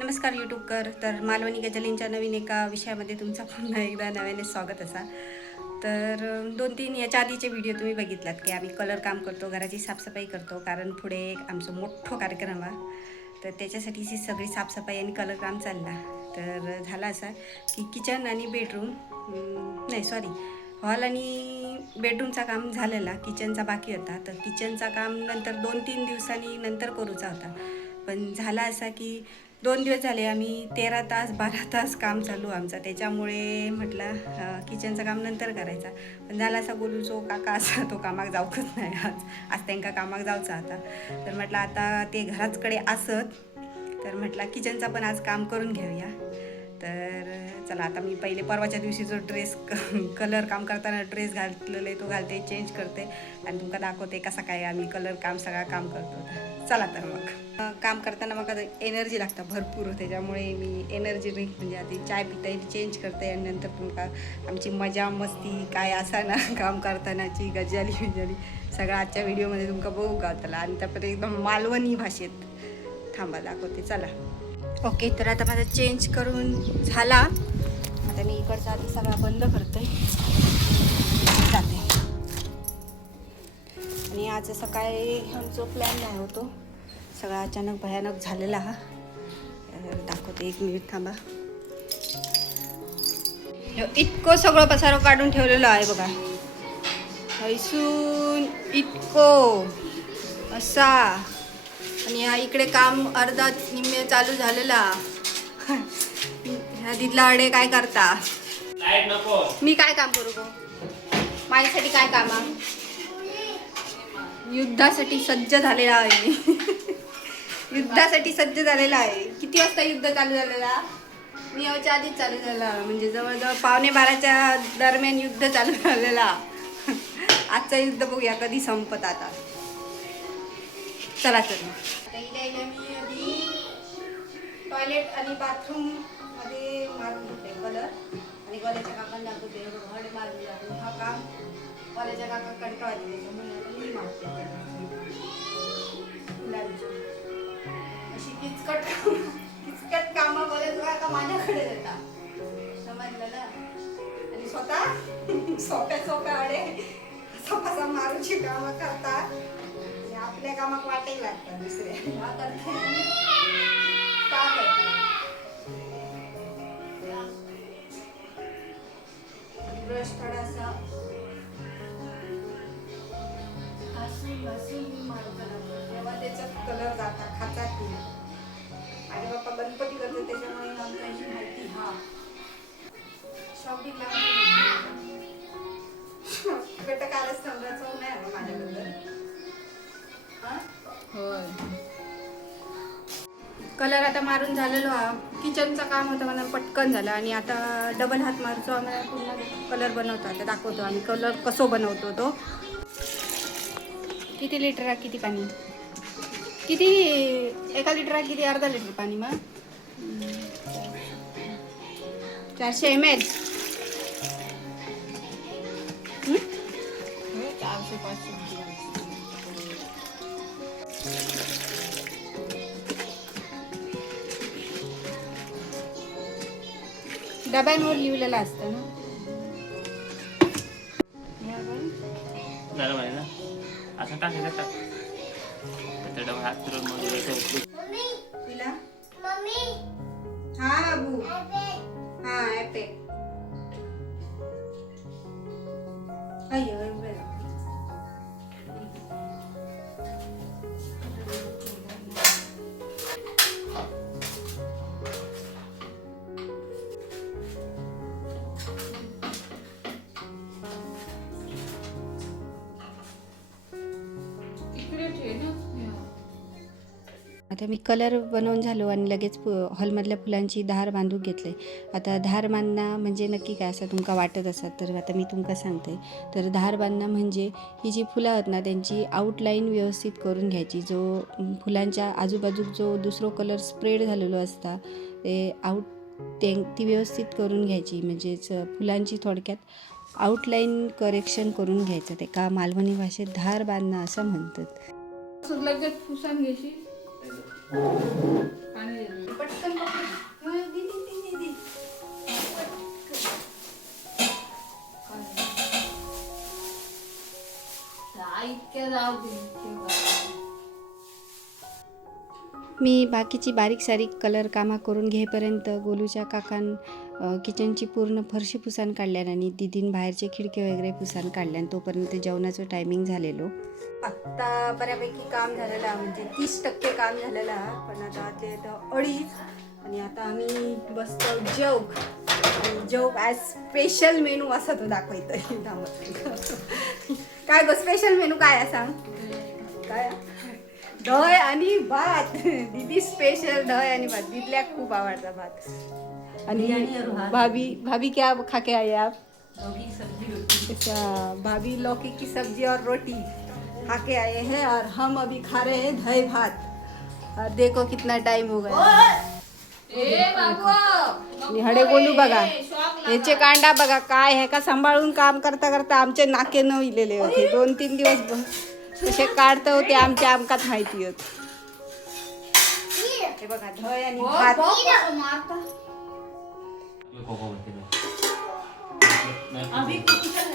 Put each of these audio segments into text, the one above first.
नमस्कार यूट्यूबकर. तर मालवणी गजलींच्या नवीन एका विषयामध्ये तुमचा पुन्हा एकदा नव्याने स्वागत असा. तर 2-3 याच्या आधीचे व्हिडिओ तुम्ही बघितलात की आम्ही कलर काम करतो, घराची साफसफाई करतो, कारण पुढे एक आमचं मोठं कार्यक्रम आहे. तर त्याच्यासाठी ही सगळी साफसफाई आणि कलर काम चालला. तर झाला असा की किचन आणि बेडरूम हॉल आणि बेडरूमचा काम झालेला, किचनचा बाकी होता. तर किचनचा काम नंतर 2-3 दिवसांनी नंतर करूचा होता. पण झाला असा की 2 दिवस झाले आम्ही 13 तास 12 तास काम चालू आमचं. त्याच्यामुळे म्हटलं किचनचं काम नंतर करायचा. पण झाला असा बोलूचो काका असा तो कामाक जाऊकच नाही आज त्यांना कामाक जाऊचा आता. तर म्हटलं आता ते घराचकडे असत, तर म्हटलं किचनचा पण आज काम करून घेऊया. तर चला आता मी पहिले परवाच्या दिवशी जो ड्रेस कलर काम करताना ड्रेस घातलेला आहे तो घालते, चेंज करते आणि तुमका दाखवते कसा काय आम्ही कलर काम सगळं काम करतो. चला तर मग काम करताना मग आता एनर्जी लागतं भरपूर, त्याच्यामुळे मी एनर्जी ड्रिंक म्हणजे आधी चाय पिता चेंज करते आणि नंतर तुमका आमची मजा मस्ती काय असा ना काम करतानाची गजाली सगळं आजच्या व्हिडिओमध्ये तुमका बघू गावताला. आणि त्यापैकी एकदम मालवणी भाषेत थांबा दाखवते. चला ओके. तर आता माझा चेंज करून झाला. आता मी इकडचा आधी सगळा बंद करते जाते. आणि आज सकाळी आमचा प्लॅन नाही होतो, सगळा अचानक भयानक झालेला हा. दाखवते, 1 मिनिट थांबा. इतकं सगळं पसारा काढून ठेवलेलं आहे बघा, हैसून इतकं असा. आणि हा इकडे काम अर्धा निम्मे चालू झालेला. ह्या दिदला अडे काय करता, मी काय काम करू गो, माझ्यासाठी काय काम आहे. युद्धासाठी सज्ज झालेला आहे युद्धासाठी सज्ज झालेला आहे. किती वाजता युद्ध चालू झालेला, मी याच्या आधीच चालू झाला, म्हणजे जवळजवळ 11:15च्या दरम्यान युद्ध चालू झालेला. आजचं युद्ध बघूया कधी संपत आता. चला तर मी आधी टॉयलेट आणि बाथरूम मध्ये मारून घेते कलर आणि कॉलेजच्या काकांना दाखवते हड मारून. हा काम कॉलेजच्या काका कंटाळा दिले म्हणून मी मारते अशी किचकट कामं कॉलेज काका माझ्याकडे देतात, समजलं ना. आणि स्वतः सोप्या अडे कसा मारूची कामं करतात, आपल्या कामात वाटेल लागतात दुसऱ्या ब्रश थोडासा घासून तेव्हा त्याच्यात कलर जातात खातात की. आणि बाप्पा गणपती करते त्याच्यामुळे आमची माहिती हा शॉपिंगला कालच समजायचं नाही माझ्याबद्दल. कलर आता मारून झालेलो हा. किचनचं काम होतं मला पटकन झालं. आणि आता डबल हात मारतो आम्हाला पुन्हा कलर बनवतो. आता दाखवतो आम्ही कलर कसो बनवतो तो. किती लिटर किती पाणी, किती 1 लिटर किती अर्धा लिटर पाणी, मग 400 ml. 400-500 डब्यांवर लिहिलेलं असतं ना. असं टाकायचं डबा हात फिरून तिला हा बाबू हा ऍपेल अय्यो आता मी कलर बनवून झालो आणि लगेच हॉलमधल्या फुलांची धार बांधून घेतले. आता धार बांधणं म्हणजे नक्की काय असं तुमका वाटत असत, तर आता मी तुमका सांगते. तर धार बांधणं म्हणजे ही जी फुलं आहेत ना त्यांची आउटलाईन व्यवस्थित करून घ्यायची. जो फुलांच्या आजूबाजूक जो दुसरो कलर स्प्रेड झालेलो असता ते ती व्यवस्थित करून घ्यायची. म्हणजेच फुलांची थोडक्यात आउटलाईन करेक्शन करून घ्यायचं. ते का मालवणी भाषेत धार बांधणं असं म्हणतात. लगेच पुसून घ्यायची. मी बाकीची बारीक सारीक कलर कामा करून घेईपर्यंत गोलूच्या काकान किचनची पूर्ण फरशी पुसान काढल्यान आणि दिदीन बाहेरचे खिडके वगैरे पुसान काढल्यान. तोपर्यंत जेवणाचं टायमिंग झालेलो. आत्ता बऱ्यापैकी काम झालेलं म्हणजे 30% काम झालेलं आहे, पण आता ते 2:30 आणि आता आम्ही बसतो जेवक ॲज स्पेशल मेनू असा तो दाखवतोय. काय गो स्पेशल मेनू काय आहे सांग? काय दही आणि भात. दीदी स्पेशल दही आणि भात. दीदीला खूप आवडता भात. आणि भाभी क्या खा के आए आप? अच्छा, भाभी लौकी की सब्जी और रोटी खा के आए हैं और हम अभी खा रहे हैं दही भात. और देखो कितना टाइम हो गया. हडे गोलू बघा, ह्याचे कांडा बघा काय आहे का, सांभाळून काम करता करता आमचे नाके न इलेले होते. 2-3 दिवस कसे काढत होते आमच्या आमकाच माहिती होत. हे बघा दही आणि भात.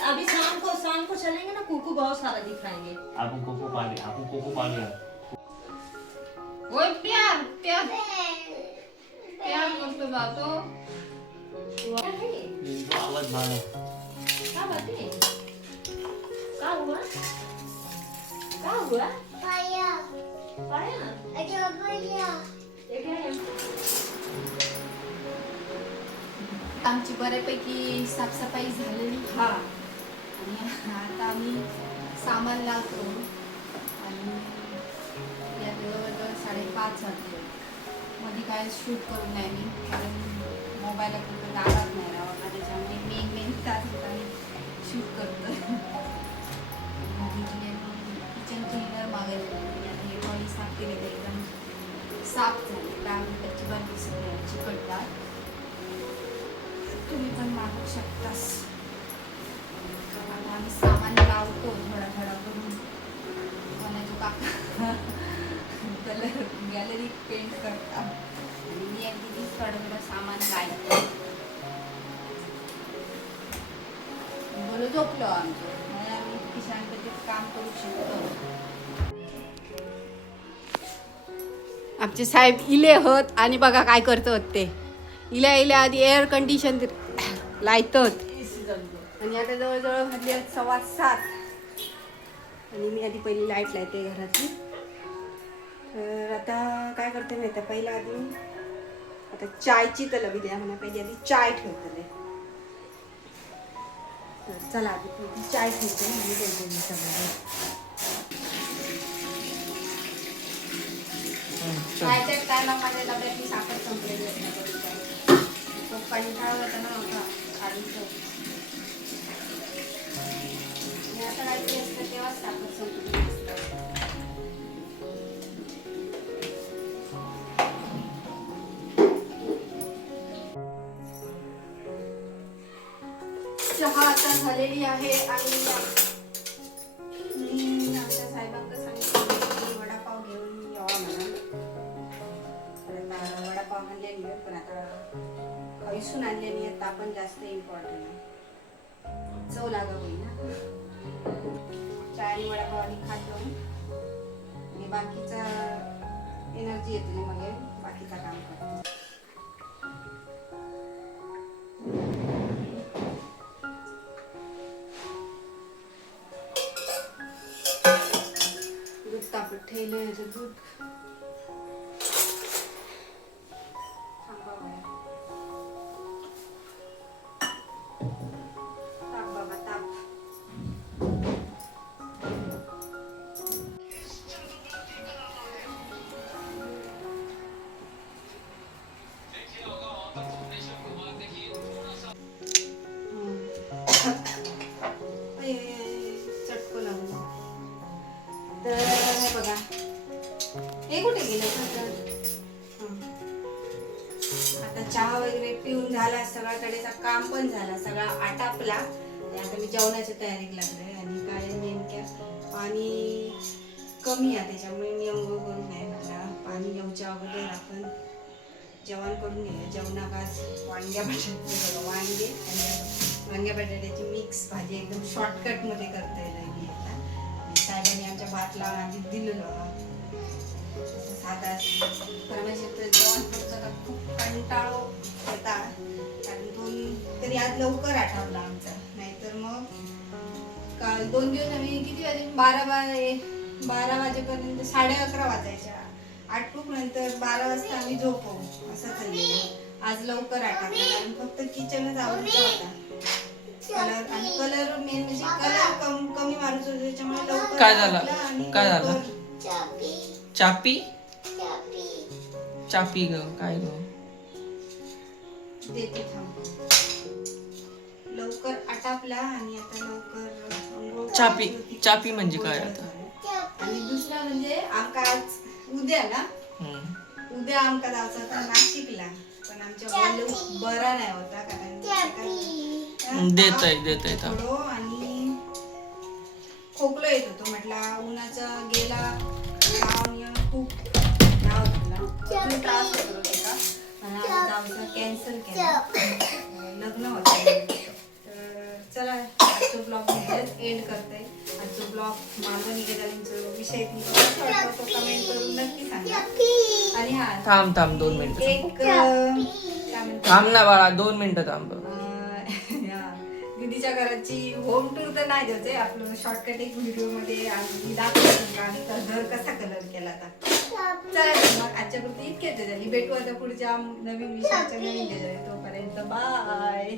अभी शाम को चलेंगे ना, कुकू बहुत सारा दिखाएंगे. आपण कोको पालूया. ओए प्यार प्यार प्यार करतो बातो. आवाज मारा. क्या बात है? क्या हुआ? क्या हुआ? पाया. अरे पाया. आमची बऱ्यापैकी साफसफाई झालेली हा. आणि आता आम्ही सामान लावतो आणि या जवळजवळ 5:30 वाजले. मध्ये काय शूट करून नाही मी, कारण मोबाईलला कुठं दारात नाही राहावं का, त्याच्यामुळे मेन तास शूट करतो. किचन क्लिनर मागायला आता हे थोडी साफ केले तर एकदम साफ झाले. त्यामुळे त्याची बाकी सगळ्या चिकटतात. तुम्ही पण मागू शकतास. आम्ही सामान लावतो थोडा करून. मला जो काका कलर गॅलरी पेंट करता आणि मी अगदी थोडं सामान लावतो. बोलू झोपलो आमचं, म्हणजे आम्ही इतकी शांततेत काम करू शकतो. आमचे साहेब इले होत आणि बघा काय करतात ते. इल्या आधी एअर कंडिशन लायतात आणि आता जवळजवळ म्हणजे 7:15 आणि मी आधी पहिली लाईट लावते घरातली. तर आता काय करते माहिती आहे, पहिला आधी आता चायची तलबी द्या म्हणा, पहिली आधी चाय ठेवते. तर चला आधी पहिली चाय ठेवते आणि बोलते सगळं. चायच्या टायला माझ्या डब्यातली साखर संपलेली असते. कंटाळा होता ना होता खालीचं. आता रात्री असतं तेव्हाच साखर संपलेली असतं. चहा आता झालेली आहे आणि मी आमच्या साहेबांना सांगितलं की वडापाव घेऊन यावा म्हणा. वडापाव आणलेली आहे, पण आता खैसून आणलेली आहे. तापण जास्त इम्पॉर्टंट आहे, चव लागा होईल ना. चाय आणि वडापाव आणि खातो आणि बाकीचा एनर्जी येते मग बाकीचा काम करतो. दूध तापत ठेवलं दूध चटको लागून. तर हे बघा, हे कुठे गेलं आता चहा वगैरे पिऊन झाला, सगळा कडेचा काम पण झाला, सगळा आटापला. आता मी जेवणाच्या तयारीला लागले आणि काय नेमक्या पाणी कमी आहे त्याच्यामुळे मी अंघोळ करून नाही म्हटलं. पाणी येऊच्या अगोदर आपण जेवण करून घेऊया. जेवणाक आज वांग्या बटाट्याची मिक्स भाजी एकदम शॉर्टकटमध्ये करता येईल मी आता. साहेबांनी आमच्या भात लावून आधी दिलेलं साधा परमेश्वर जेवण करतो तर खूप कंटाळो होता, कारण तरी आज लवकर आठवला आमचा. नाहीतर मग काल 2 दिवस आम्ही किती वाजे 12 वाजेपर्यंत 11:30 वाजायच्या. आठवूक नंतर 12 वाजता आम्ही झोपू असं चाललेलं. आज लवकर आठवलं कारण फक्त किचनच आवडता होता. कलर मेन म्हणजे कलर कमी मारूच होतो, त्याच्यामुळे लवकर काय झालं? आवरलं आणि काय झालं? लवकर चापी चापी ग काय ग देते थांब. लवकर आटापला आणि आता लवकर अंघोळ चापी करायची होती. चापी म्हणजे काय आता? आणि दुसरा म्हणजे आमका आज उद्या ना उद्या आमका जायचं होता नाशिकला, पण आमच्या वालू बरा नाही होता कारण देत आहे थोडं आणि खोकलो येत होतो. म्हटला उन्हाचा गेला लावून खूप नाव झाला त्रास होत होते का आणि आज जाऊचा कॅन्सल केला. लग्न होतं तर चला आजचा ब्लॉग एंड करते. आजचा ब्लॉग मालवणी गजालींचा विषय कसा वाटला तो कमेंट करून नक्की सांगा. आणि हा थांब 2 मिनिटं एक काय म्हणतात थांब ना बाळा 2 मिनिटं थांब. दीदीच्या घराची होम टूर तर नाही द्यायचंय, आपलं शॉर्टकट एक व्हिडिओ मध्ये आम्ही दाखवतो का आम्ही घर कसा कलर केला आता. चला मग आजच्या पुरती इतकेच झाली. भेटू आता पुढच्या नवीन विषयाच्या नवीन तोपर्यंत बाय.